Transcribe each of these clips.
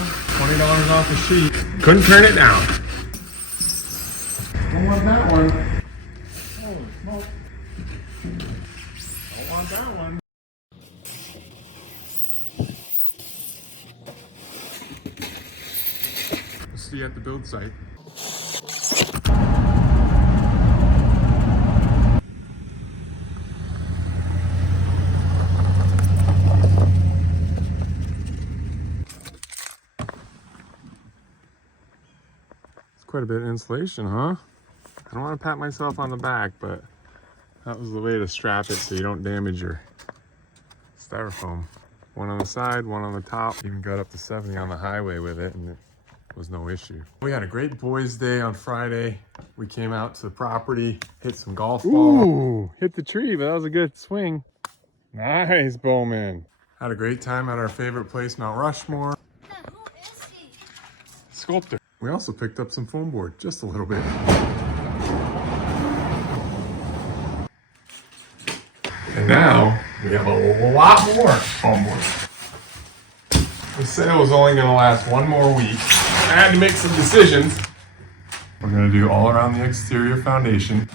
$20 off a sheet. Couldn't turn it down. Don't want that one. Holy smoke. Don't want that one. We'll see you at the build site. Quite a bit of insulation, huh? I don't want to pat myself on the back, but that was the way to strap it so you don't damage your styrofoam. One on the side, one on the top. Even got up to 70 on the highway with it, and it was no issue. We had a great boys' day on Friday. We came out to the property, hit some golf balls. Ooh, hit the tree, but that was a good swing. Nice, Bowman. Had a great time at our favorite place, Mount Rushmore. Who is he? Sculptor. We also picked up some foam board, just a little bit. And now we have a lot more foam board. The sale was only going to last one more week. I had to make some decisions. We're going to do all around the exterior foundation.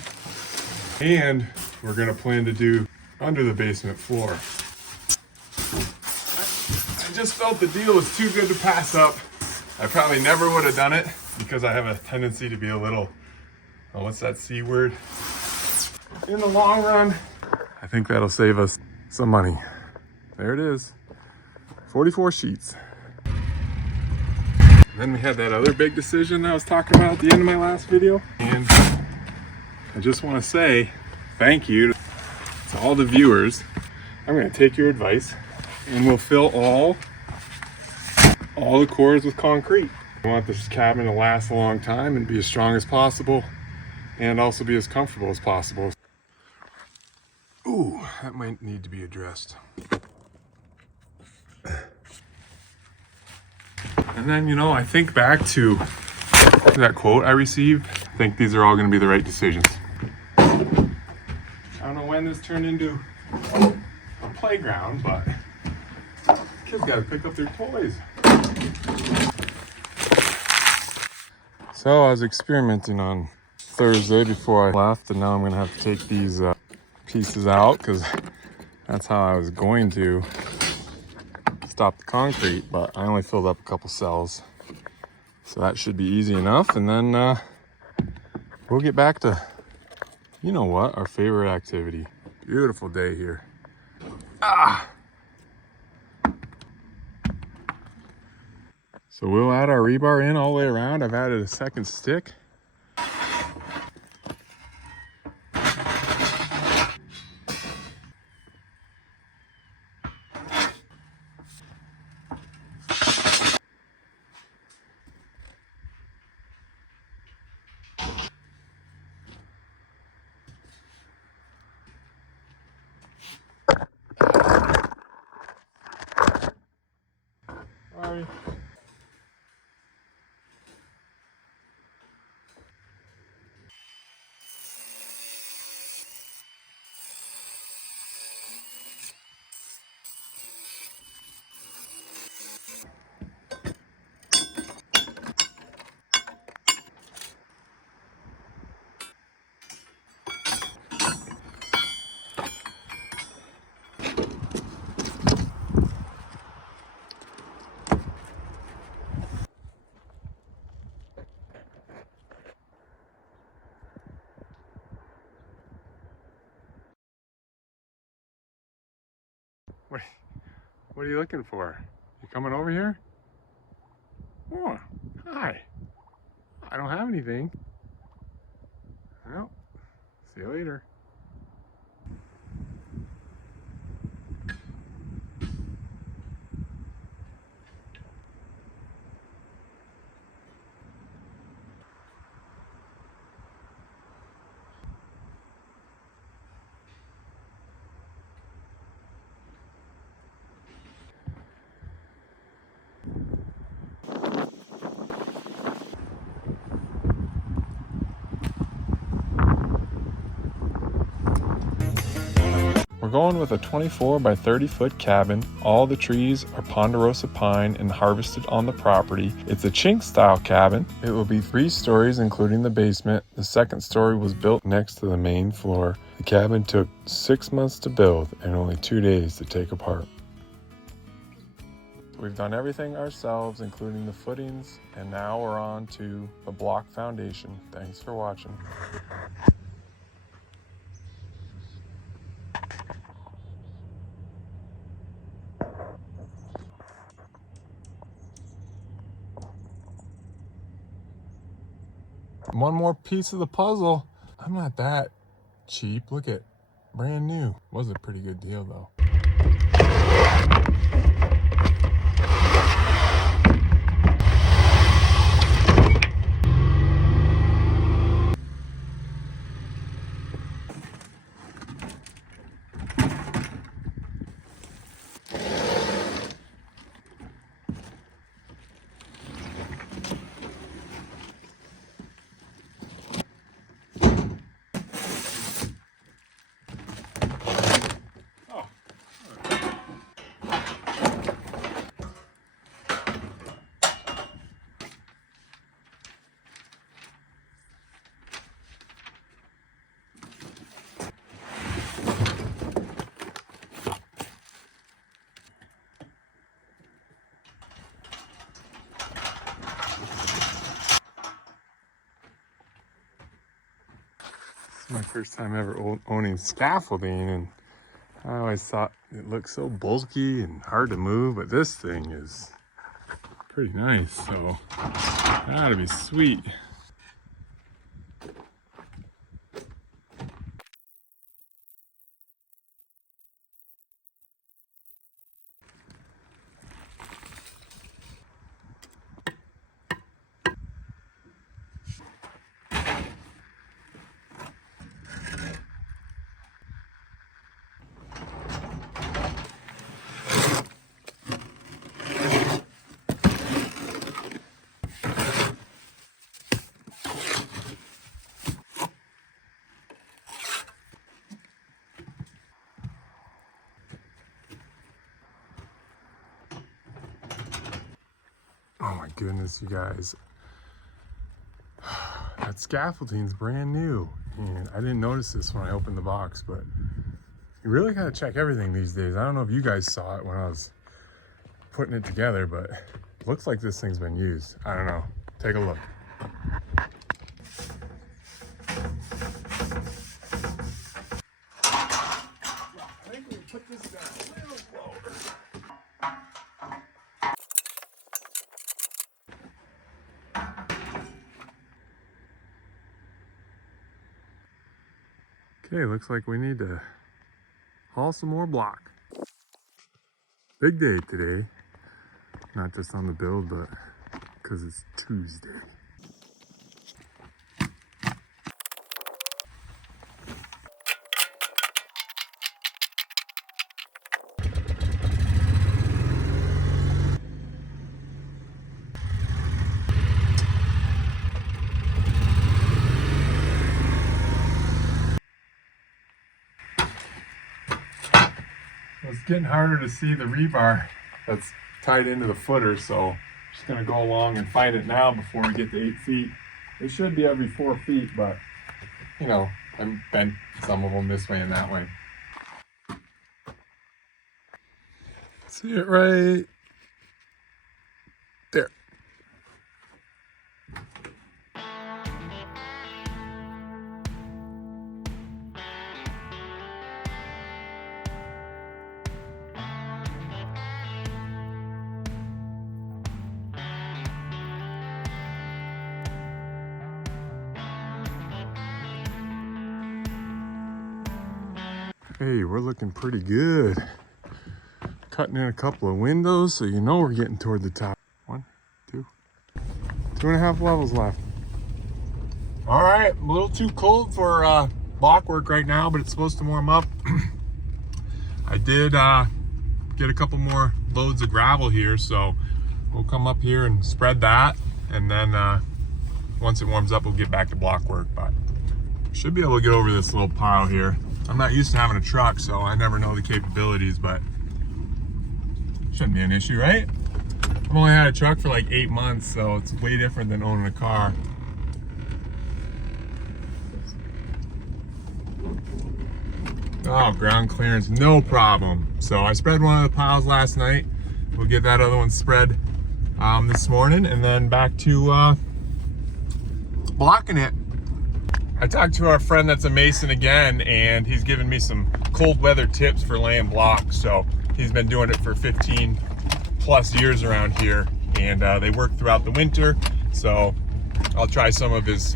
And we're going to plan to do under the basement floor. I just felt the deal was too good to pass up. I probably never would have done it because I have a tendency to be a little, oh, what's that C word? In the long run, I think that'll save us some money. There it is, 44 sheets. Then we had that other big decision that I was talking about at the end of my last video. And I just want to say thank you to all the viewers. I'm going to take your advice and we'll fill all the cores with concrete. I want this cabin to last a long time and be as strong as possible and also be as comfortable as possible. Ooh, that might need to be addressed. And then, you know, I think back to that quote I received. I think these are all going to be the right decisions. I don't know when this turned into a playground, but kids got to pick up their toys. So I was experimenting on Thursday before I left, and now I'm going to have to take these pieces out because that's how I was going to stop the concrete, but I only filled up a couple cells. So that should be easy enough, and then we'll get back to, you know what, our favorite activity. Beautiful day here. So we'll add our rebar in all the way around. I've added a second stick. Sorry. What are you looking for? You coming over here? Oh, hi. I don't have anything. Well, see you later. going with a 24 by 30 foot cabin. All the trees are ponderosa pine and harvested on the property. It's a chink style cabin. It will be 3 stories including the basement. The second story was built next to the main floor. The cabin took 6 months to build and only 2 days to take apart. We've done everything ourselves, including the footings, and now we're on to the block foundation. Thanks for watching. One more piece of the puzzle. I'm not that cheap. Look at, brand new. Was a pretty good deal though. My first time ever owning scaffolding, and I always thought it looked so bulky and hard to move, but this thing is pretty nice, so that'll be sweet. Oh my goodness, you guys. That scaffolding's brand new. And I didn't notice this when I opened the box, but you really gotta check everything these days. I don't know if you guys saw it when I was putting it together, but it looks like this thing's been used. I don't know. Take a look. I think we put this down a little lower. Okay, looks like we need to haul some more block. Big day today. Not just on the build, but because it's Tuesday. It's getting harder to see the rebar that's tied into the footer, so I'm just gonna go along and find it now before we get to 8 feet. It should be every 4 feet, but you know, I bent some of them this way and that way. See it right there. Hey, we're looking pretty good. Cutting in a couple of windows, so you know we're getting toward the top. 1, 2, 2.5 levels left. All right, a little too cold for block work right now, but it's supposed to warm up. I did get a couple more loads of gravel here, so we'll come up here and spread that, and then once it warms up, we'll get back to block work. But should be able to get over this little pile here. I'm not used to having a truck, so I never know the capabilities, but shouldn't be an issue, right? I've only had a truck for like 8 months, so it's way different than owning a car. Oh, ground clearance, no problem. So I spread one of the piles last night. We'll get that other one spread this morning, and then back to blocking it. I talked to our friend that's a mason again, and he's given me some cold weather tips for laying blocks. So he's been doing it for 15 plus years around here, and they work throughout the winter. So I'll try some of his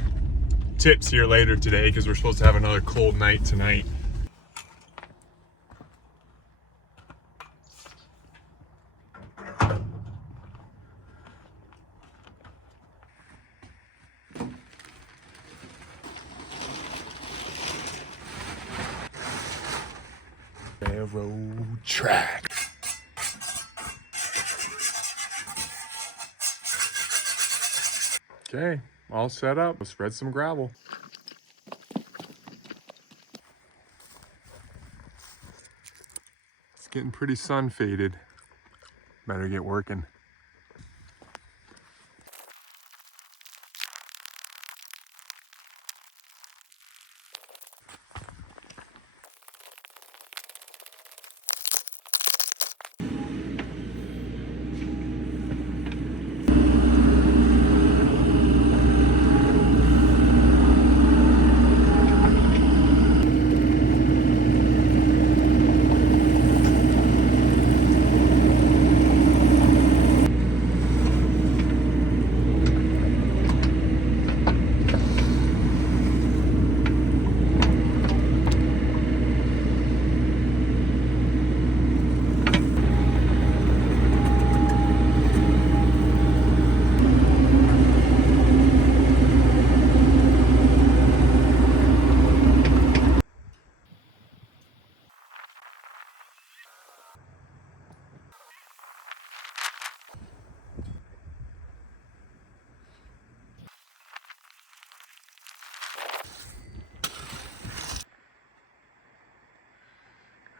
tips here later today, because we're supposed to have another cold night tonight. Railroad track. Okay, all set up. We'll spread some gravel. It's getting pretty sun faded. Better get working.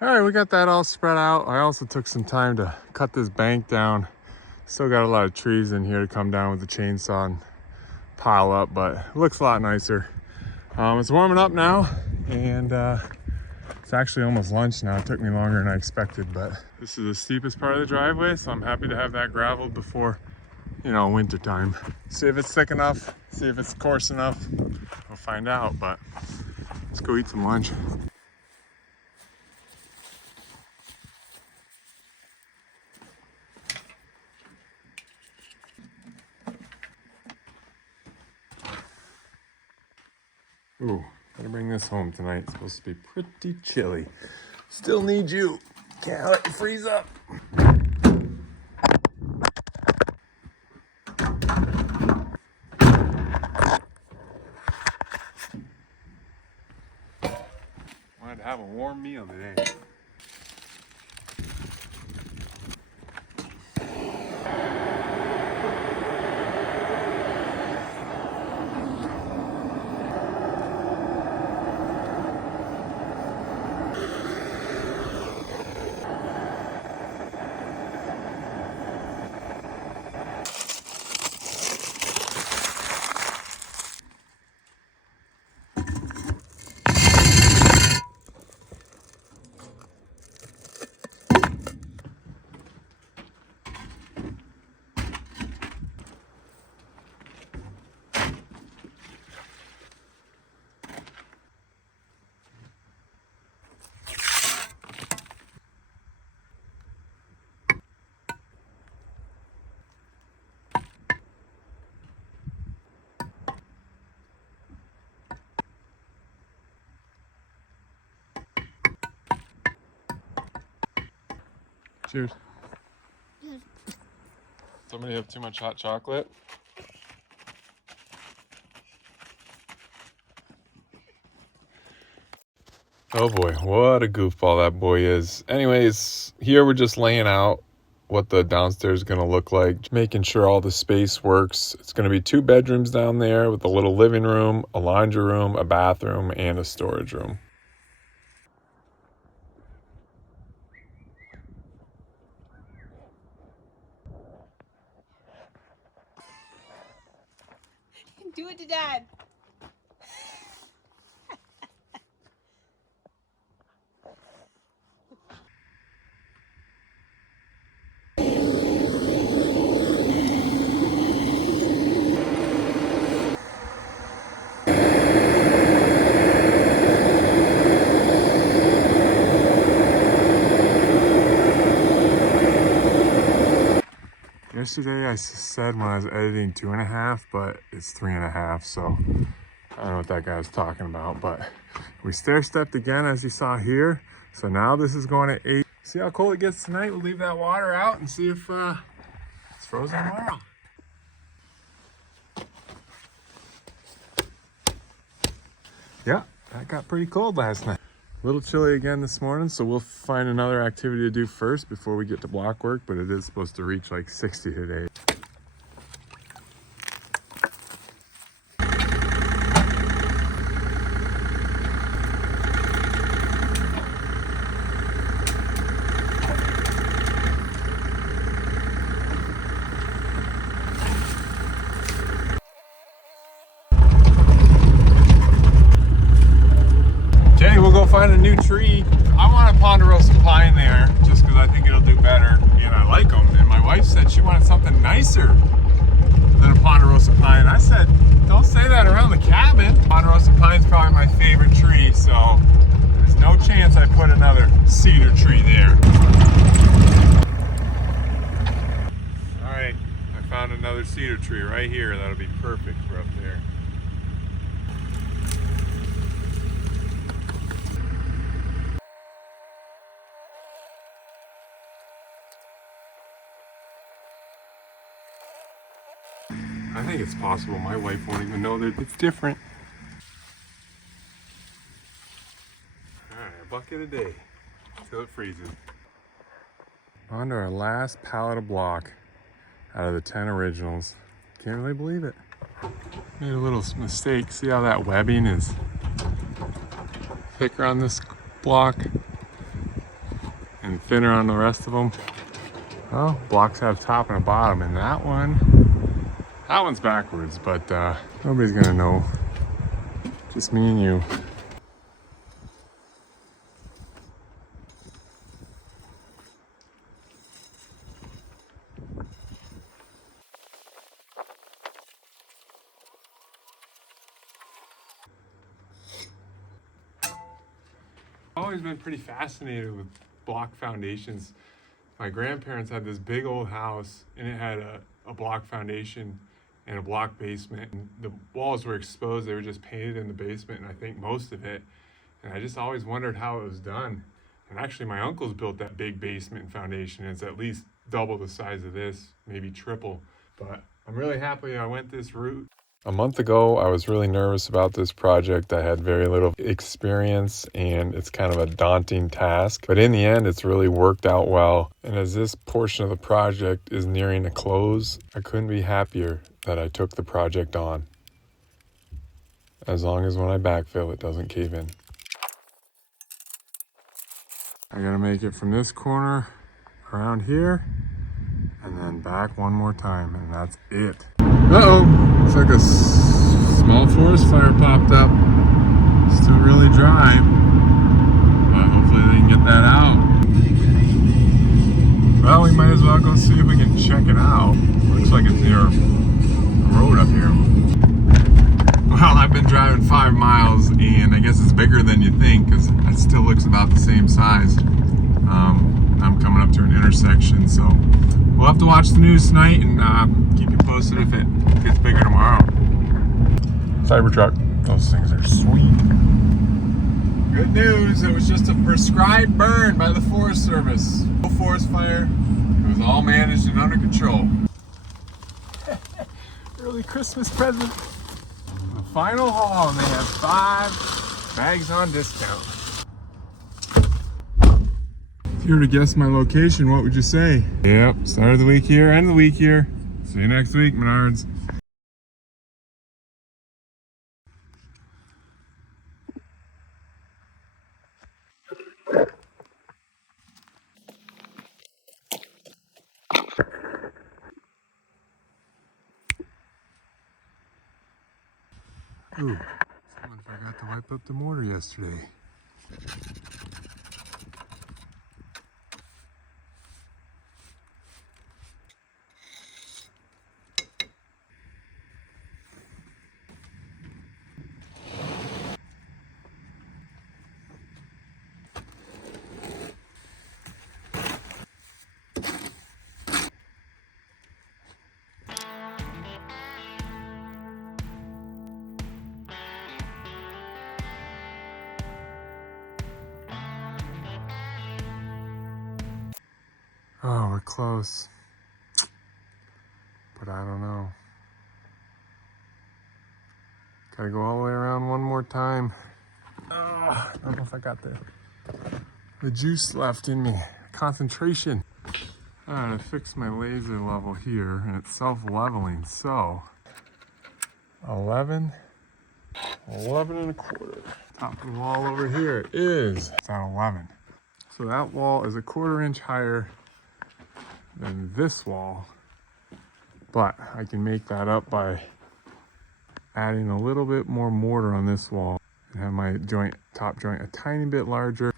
All right, we got that all spread out. I also took some time to cut this bank down. Still got a lot of trees in here to come down with the chainsaw and pile up, but it looks a lot nicer. It's warming up now, and it's actually almost lunch now. It took me longer than I expected, but this is the steepest part of the driveway, so I'm happy to have that gravelled before, you know, winter time. See if it's thick enough, see if it's coarse enough. We'll find out, but let's go eat some lunch. Ooh, gotta bring this home tonight. It's supposed to be pretty chilly. Still need you. Can't let you freeze up. Wanted to have a warm meal today. Cheers. Cheers. Somebody have too much hot chocolate? Oh boy, what a goofball that boy is. Anyways, here we're just laying out what the downstairs is going to look like, making sure all the space works. It's going to be 2 bedrooms down there with a little living room, a laundry room, a bathroom, and a storage room. Do it to Dad. Yesterday I said when I was editing 2.5, but it's 3.5, so I don't know what that guy was talking about, but we stair stepped again as you saw here. So now this is going to 8. See how cold it gets tonight? We'll leave that water out and see if it's frozen tomorrow. Yeah, that got pretty cold last night. A little chilly again this morning, so we'll find another activity to do first before we get to block work, but it is supposed to reach like 60 today. Okay, we'll go find a new tree. I want a ponderosa pine there just because I think it'll do better, and I like them. And my wife said she wanted something nicer than a ponderosa pine. I said, don't say that around the cabin. Ponderosa pine's probably my favorite tree, so there's no chance I put another cedar tree there. All right, I found another cedar tree right here. That'll be perfect for up there. I think it's possible my wife won't even know that it's different. Alright, a bucket a day until it freezes. On to our last pallet of block out of the 10 originals. Can't really believe it. Made a little mistake. See how that webbing is thicker on this block and thinner on the rest of them? Well, blocks have top and a bottom, and that one's backwards, but nobody's gonna know. Just me and you. I've always been pretty fascinated with block foundations. My grandparents had this big old house, and it had a block foundation and a block basement. And the walls were exposed, they were just painted in the basement, and I think most of it. And I just always wondered how it was done. And actually my uncle's built that big basement and foundation. It's at least double the size of this, maybe triple. But I'm really happy I went this route. A month ago, I was really nervous about this project. I had very little experience and it's kind of a daunting task. But in the end, it's really worked out well. And as this portion of the project is nearing a close, I couldn't be happier that I took the project on. As long as when I backfill, it doesn't cave in. I gotta make it from this corner around here and then back one more time, and that's it. Uh-oh, looks like a small forest fire popped up. Still really dry, but hopefully they can get that out. Well, we might as well go see if we can check it out. Looks like it's near a road up here. Well, I've been driving 5 miles, and I guess it's bigger than you think because it still looks about the same size. I'm coming up to an intersection, so we'll have to watch the news tonight and keep you posted if it gets bigger tomorrow. Cybertruck, those things are sweet. Good news, it was just a prescribed burn by the Forest Service. No forest fire, it was all managed and under control. Early Christmas present. The final haul, and they have 5 bags on discount. If you were to guess my location, what would you say? Yep, start of the week here, end of the week here. See you next week, Menards. Ooh, someone forgot to wipe up the mortar yesterday. Oh, we're close. But I don't know. Gotta go all the way around one more time. Oh, I don't know if I got the juice left in me. Concentration. I gotta fix my laser level here, and it's self-leveling, so 11 and a quarter. Top of the wall over here is at 11. So that wall is a 1/4 inch higher than this wall, but I can make that up by adding a little bit more mortar on this wall and have my top joint a tiny bit larger.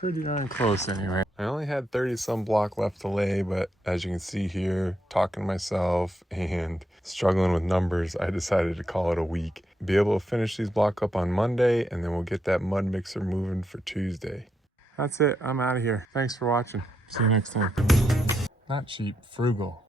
Pretty darn close anyway. I only had 30 some block left to lay, but as you can see here, talking to myself and struggling with numbers, I decided to call it a week. Be able to finish these block up on Monday, and then we'll get that mud mixer moving for Tuesday. That's it. I'm out of here. Thanks for watching. See you next time. Not cheap, frugal.